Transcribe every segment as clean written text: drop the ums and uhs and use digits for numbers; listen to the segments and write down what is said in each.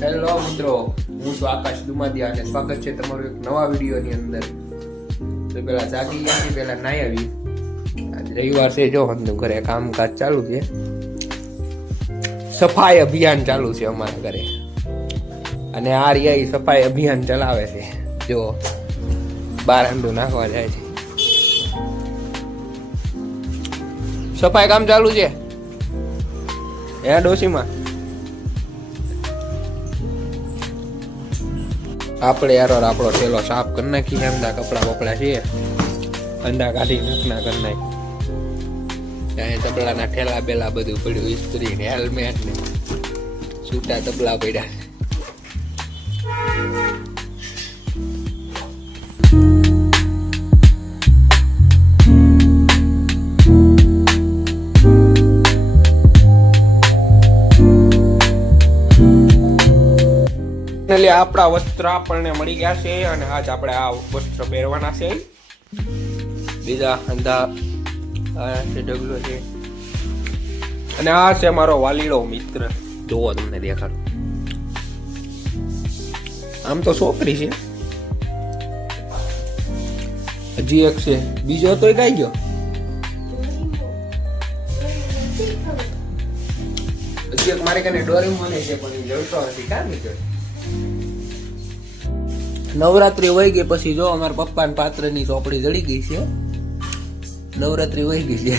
Hello મિત્રો, હું છું આકાશ દુમાદિયા અને સ્વાગત છે તમારું એક નવા વિડીયોની અંદર. તો પેલા જાગી ગયા છે, પેલા નાઈ આવી. આજ રવિવાર છે, જો હંધું ઘરે કામકાજ ચાલુ છે. સફાઈ અભિયાન ચાલુ છે અમારા ઘરે, અને આ રિયા સફાઈ અભિયાન ચલાવે છે. જો બાર હંધું નાખવા જાય છે. સફાઈ કામ ચાલુ છે એ ડોશીમાં. આપણે યાર આપણો થેલો સાફ કરી નાખી. અંદા કપડા બપડા છે, અંદા કાઢી નાખના કરી નાખી. ત્યાં તબલાના ઠેલા બેલા બધું પડ્યું, ઇસ્ત્રી ને હેલ્મેટ ને છૂટા તબલા પડ્યા. આપણા વસ્ત્ર આપણને મળી ગયા છે અને આજ આપણે આ વસ્ત્ર પહેરવાના છે. બીજા અંધા ઢગલો છે અને આ છે મારો વાલીડો મિત્ર. જોવો તમને દેખાડો. આમ તો છોકરી છે, હજી એક છે, બીજો તો ગાઈ ગયો. હજી એક મારે કને ડોરેમોન છે પણ એ જડતો નથી. કામ નીકળે. નવરાત્રી વહી ગઈ પછી જો અમારા પપ્પા પાત્રની ચોપડી જડી ગઈ છે. નવરાત્રી વહી ગઈ છે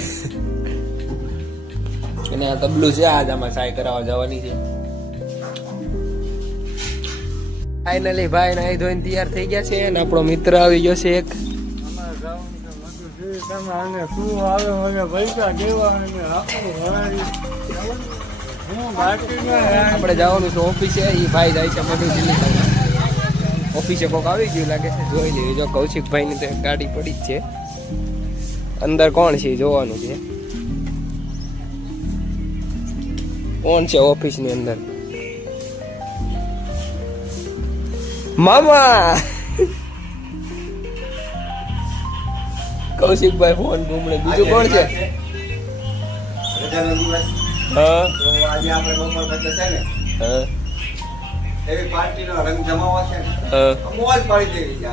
અને આ તબલું છે, આજ આમાં સાય કરાવવા જવાની છે. ફાઇનલી ભાઈ નાઈ ધોઈને તૈયાર થઈ ગયા છે અને આપણો મિત્ર આવી ગયો છે એક. આપણે જવાનું છે ઓફિસે. એ ભાઈ જાય છે મધુ દિલ્હી. ઓફિસે કોક આવી ગયું લાગે છે, જોઈ લેવી. જો કૌશિકભાઈ ની તો એક ગાડી પડી જ છે. અંદર કોણ છે જોવાનું છે. કોણ છે ઓફિસ ની અંદર? મામા કૌશિકભાઈ ફોન ઘૂમણે. બીજું કોણ છે? હા આજે આપણે બપોર પછી છે ને, હા એવી પાર્ટીનો રંગ જમાવો છે ને, મોજ પડી જેવી છે.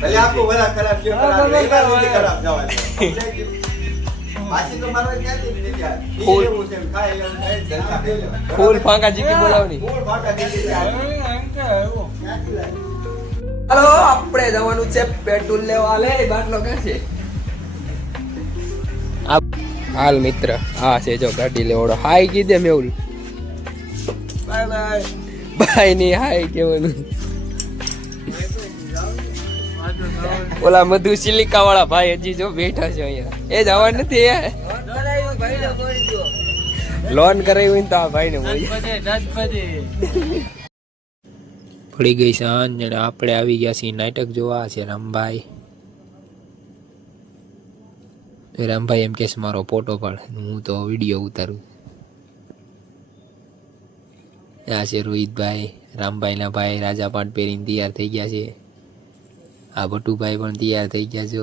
ભલે આખું વરા ખરાબ થયો, ખરાબ જવા પાછી તો મારવા ક્યાંથી નથી યાર. એવું છે ખાય એવું થાય જલસા થઈ લે. ફૂલ ફાંકા જીપી બોલાવની. ફૂલ ફાંકા જીપી હાલો, આપણે જવાનું છે પેટ્રોલ લેવા. લે બાટલો ક્યાં છે? હાલ મિત્ર, હા છે જો ગાડી લેવડો. હાય કીધે મેઉલ. Bye bye. બાય ની હાય કેવાનું. ઓલા મધુ સિલિકા વાળા ભાઈ હજી જો બેઠા છે અહીંયા. એ જવા નથી. લોન કરાવી તો આ ભાઈ ને પડી ગઈ સાંજ. આપણે આવી ગયા છીએ નાટક જોવા. છે રામભાઈ. રામભાઈ એમ કે છે મારો ફોટો પાડ, હું તો વિડીયો ઉતારું. આ છે રોહિતભાઈ, રામભાઈના ભાઈ. રાજા પાટ પહેરીને તૈયાર થઈ ગયા છે. આ ભટ્ટુભાઈ પણ તૈયાર થઈ ગયા છો.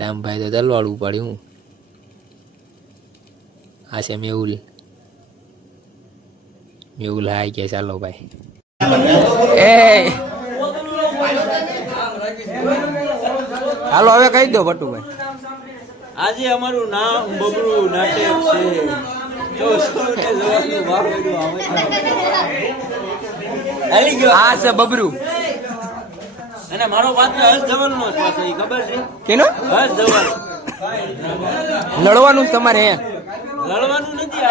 રામભાઈ તો તલવાડ ઉપાડ્યું. આ છે મેહુલ. મેહુલ હાય કે ચાલો ભાઈ. એ હાલો હવે કહી દો ભટ્ટુભાઈ. આજે અમારું નામ બબરું નાટક છે. આ છે બબરું અને મારો પાત્ર હર્ષ ધવલ નો છે. ખબર છે કેનો? હર્ષ ધવલ. લડવાનું તમારે? લડવાનું નથી.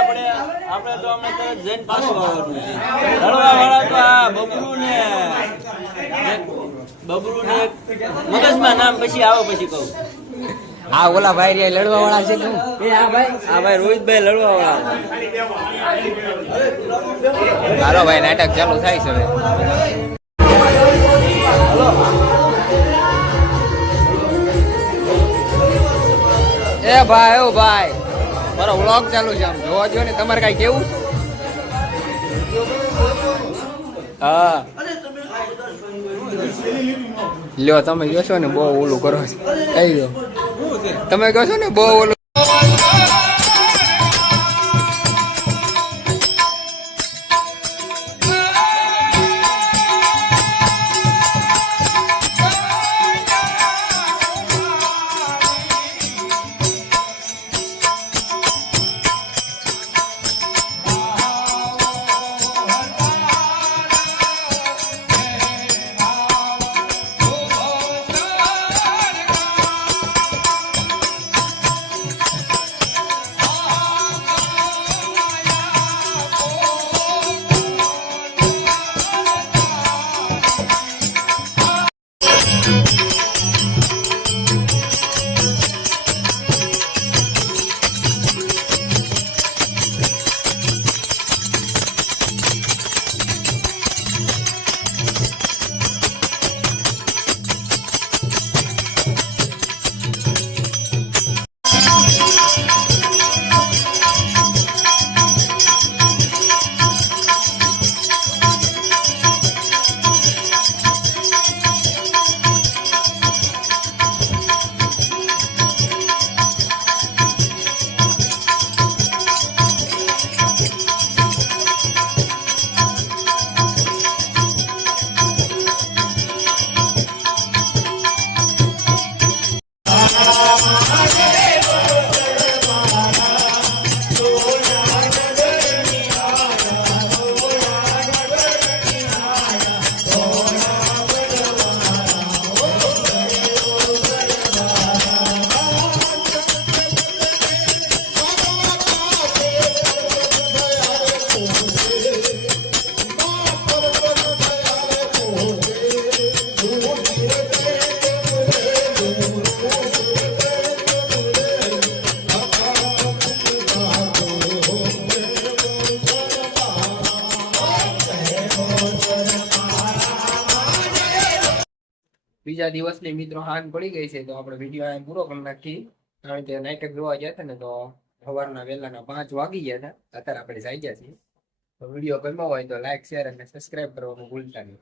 આપણે તો અમે તરત જઈને પાછું આવવાનું છે. લડવા વાળા તો આ બબરું ને મગજમાં નામ પછી આવો પછી કહું. આ ઓલા ભાઈ રે લડવા વાળા છે. આ ભાઈ રોહિતભાઈ લડવા વાળા. હાલો ભાઈ નાટક ચાલુ થાય છે હવે. એ ભાઈ ઓ ભાઈ, મારો વ્લોગ ચાલુ છે. આમ જોવા જો ને. તમારે કઈ કેવું? હા લ્યો, તમે કહો છો ને બહુ ઓલું કરો છો. કહી દો તમે કહો છો ને બહુ ઓલું. બીજા દિવસની મિત્રો હાન પડી ગઈ છે તો આપણે વિડીયો અહીંયા પૂરો કરી નાખી. કારણ કે નાટક જોવા ગયા હતા ને તો સવારના વહેલાના 5 વાગી ગયા હતા. અત્યારે આપણે જઈ ગયા છીએ. તો વિડીયો ગમ્યો હોય તો લાઈક શેર અને સબસ્ક્રાઇબ કરવાનું ભૂલતા નહીં.